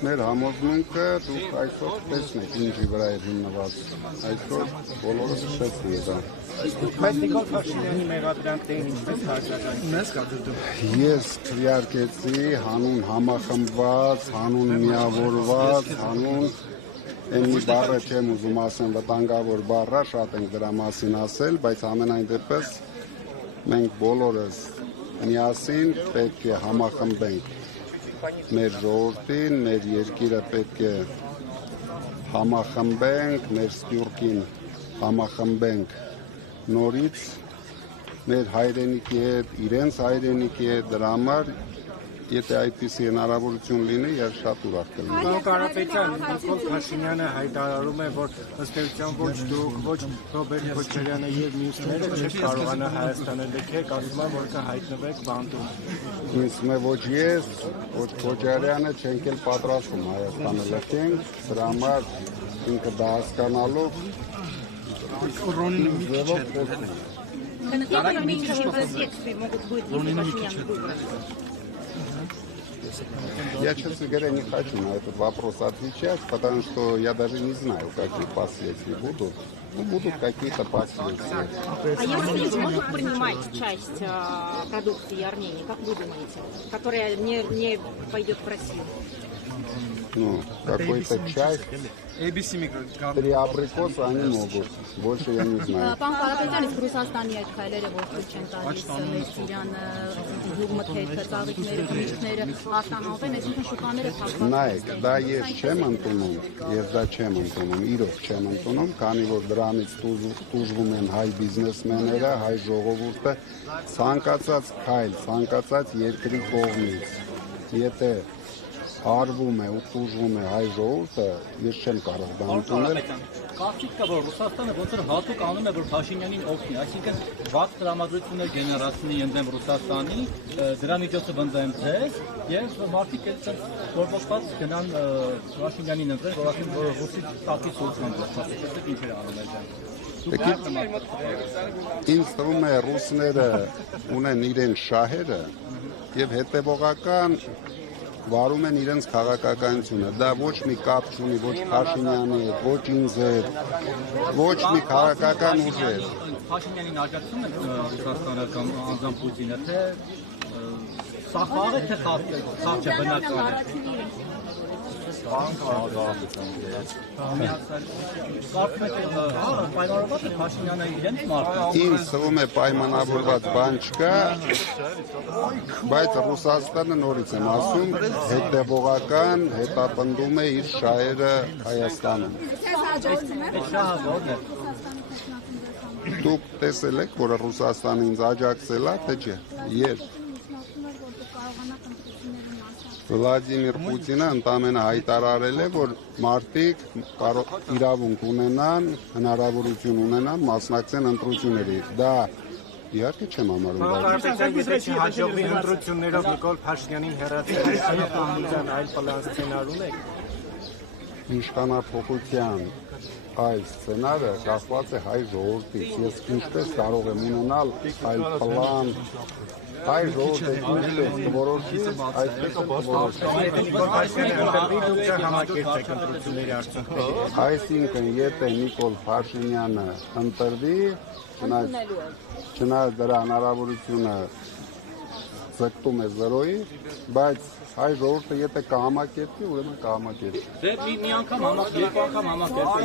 Մեր համոզմունքը դուք այսօր տեսնեք ինչի վրա է հիմնված, այսօր բոլորս շեշտի է դա։ Բայց Նիկոլ Փաշինյանի մեղադրանքներին ինչպես հարգանք։ Ես քվեարկեցի հանուն համախմբված, հանուն միավորված, հանուն այն մի բառը չեմ ուզում ասեմ, վտանգավոր բառը, շատ ենք դրա մասին ասել, բայց ամենայն դեպս մենք բոլորս միասին պետք է համախմբենք մեր ժողովրդին, մեր երկիրը պետք է համախմբենք, մեր սպյուրքին համախմբենք նորից մեր հայրենիքի հետ, իրենց հայրենիքի հետ, դրա համար եթե այդպիսի հնարավորություն լինի, ես շատ ուրախ կլինեմ։ Պարոն Կարապետյան, Նիկոլ Փաշինյանը հայտարարում է, որ ըստ էության ոչ դուք, ոչ Ռոբերտ Քոչարյանը եւ մյուսները չեք կարողանա Հայաստանը լքեք, ասում են, որ կհայտնվեք բանտում։ Ինձ ոչ ես, ոչ Քոչարյանը չենք էլ պատրաստում Հայաստանը լքենք, դրա համար ինքը դա հասկանալով Я, честно говоря, не хочу на этот вопрос отвечать, потому что я даже не знаю, какие последствия будут. Ну, будут какие-то последствия. А Евросоюз может принимать часть продукции Армении, как вы думаете, которая не пойдет в Россию? Ну, какой-то часть. Три абрикоса они могут. Больше я не знаю. Պարոն Կարապետյան, իսկ Ռուսաստանի այդ քայլերը ոչ չեն տալիս Սիրիանը, Գյուղմթերը, ծաղիկները, քմիչքները արտանավեն, այսինքն շուկաները փակված։ Նայեք, դա ես չեմ ընդունում, ես դա չեմ ընդունում, իրոք չեմ ընդունում, քանի որ դրանից տուժվում են հայ բիզնեսմենները, հայ ժողովուրդը, ցանկացած քայլ, ցանկացած երկրի կողմից, եթե արվում է ու տուժվում է հայ ժողովուրդը, ես չեմ կարող դա ընդունել։ Կարծիք կա, որ Ռուսաստանը ոնց որ հատուկ անում է, որ Փաշինյանին օգնի, այսինքն վատ տրամադրություններ գեներացնի ընդդեմ Ռուսաստանի, դրա միջոցով ընդդեմ ձեզ, եւ մարդիկ այդպես որոշված գնան Փաշինյանին ընդդեմ, որ ռուսի տակի սոցիալական դաշտը ինչ էր անում այդպես։ Ինձ թվում է ռուսները ունեն իրենց շահերը եւ հետեւողական վարում են իրենց քաղաքականությունը, դա ոչ մի կապ չունի, ոչ Փաշինյանի հետ, ոչ ինձ հետ, ոչ մի քաղաքական ուժ հետ։ Փաշինյանին աջակցում է Ռուսաստանը կամ անձամբ Պուտինը, թե սախավ է, թե սախ չէ բնակարան։ Պայմանավորված է Փաշինյանը իրենց մարդը։ Ինձ թվում է պայմանավորված բան չկա, բայց Ռուսաստանը նորից եմ ասում, հետևողական հետապնդում է իր շահերը Հայաստանում։ Դուք տեսել եք, որ Ռուսաստանը ինձ աջակցել է, թե չէ։ Երբ Վլադիմիր Պուտինը ընդամենը հայտարարել է, որ մարդիկ իրավունք ունենան, հնարավորություն ունենան մասնակցեն ընտրությունների։ Դա իհարկե չեմ համարում։ Եթե հաջողվի ընտրություններով Նիկոլ Փաշինյանին հեռացնել, այլ պլան սցենար ունեք։ Իշխանափոխության այլ սցենարը կախված է հայ ժողովրդից։ Ես ինչպես կարող եմ ունենալ այլ պլան, հայ ժողովուրդը ինչպես կորոշի, այսպես կորոշի։ Այսինքն, եթե Նիկոլ Փաշինյանը ընտրվի, չնայած դրա հնարավորությունը ձգտում է 0-ի, բայց հայ ժողովուրդը եթե կհամակերպի, ուրեմն կհամակերպի։ Դե մի անգամ երկու անգամ համակերպել է։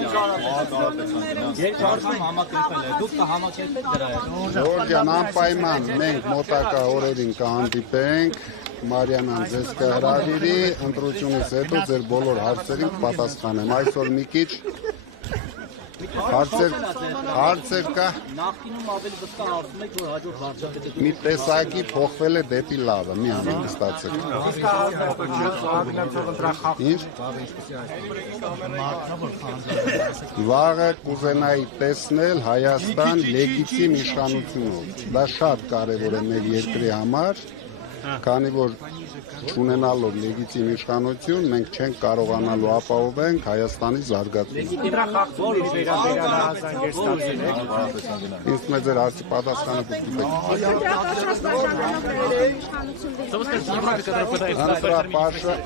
Դուք կհամակերպեք դրա հետ։ Ժորժյան, անպայման մենք մոտակա օրերին կհանդիպենք, Մարիաման ձեզ կհրավիրի, ընտրությունից հետո ձեր բոլոր հարցերին կպատասխանեմ։ Այսօր մի քիչ հարցեր կա։ Նախկինում ավելի վստահ ասում եք, որ հաջորդ վարչապետը Մի տեսակի փոխվել է դեպի լավը, մի անհանգստացեք։ Ինչ։ Վաղը կուզենայի տեսնել Հայաստան լեգիտիմ իշխանությունով։ Դա շատ կարևոր է մեր երկրի համար, Քանի որ չունենալով լեգիտիմ իշխանություն, մենք չենք կարողանալու ապահովել Հայաստանի զարգացումը։ Դրա խախտումների վերաբերյալ հազանգեր ստացել եք։ Ինձ մեծ էր հարցի պատասխանը դուք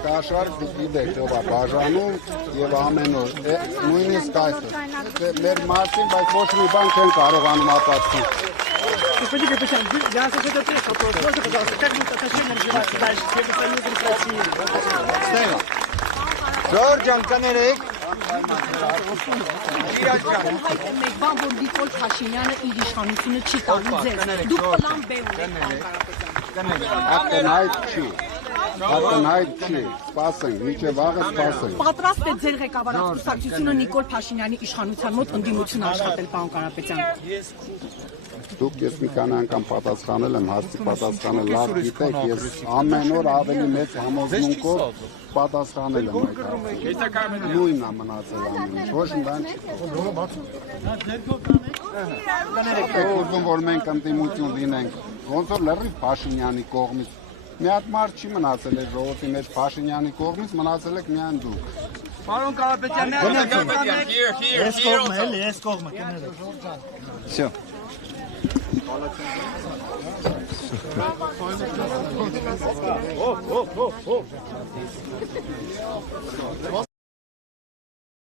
կաշար դուք գիտեք ով է բաժանում եւ ամեն օր նույնիսկ այսօր մեր մասին, բայց ոչ մի բան չեն կարողանում ապացուցել։ Господин Капитан, я согласен, что просто, пожалуйста, как будет отношение развиваться дальше, все это красиво. Georgian, կներեք։ Մեկ բան, որ Նիկոլ Փաշինյանը իր իշխանությունը չի տալու ձեզ։ Դուք պլան B ունեք։ Ակնհայտ չի։ Ակնհայտ չի։ Սպասենք, միջև վաղը սպասենք։ Պատրաստ է ձեր ղեկավարած կուսակցությունը Նիկոլ Փաշինյանի իշխանության մոտ ընդդիմություն աշխատել, պարոն Կարապետյան։ Դուք ես մի քանի անգամ պատասխանել եմ, հարցի պատասխանել լավ գիտեք, ես ամեն օր ավելի մեծ համոզմունքով պատասխանել եմ այդ հարցին։ Նույնն է մնացել ամեն ինչ, ոչ մի բան չի։ Ուզում որ մենք ընդդիմություն լինենք, ոնց որ լրիվ Փաշինյանի կողմից։ Մի հատ մարդ չի մնացել այդ ժողովրդի մեջ Փաշինյանի կողմից, մնացել եք միայն դուք։ Պարոն Կարապետյան, Ես կողմը, կներեք։ Всё։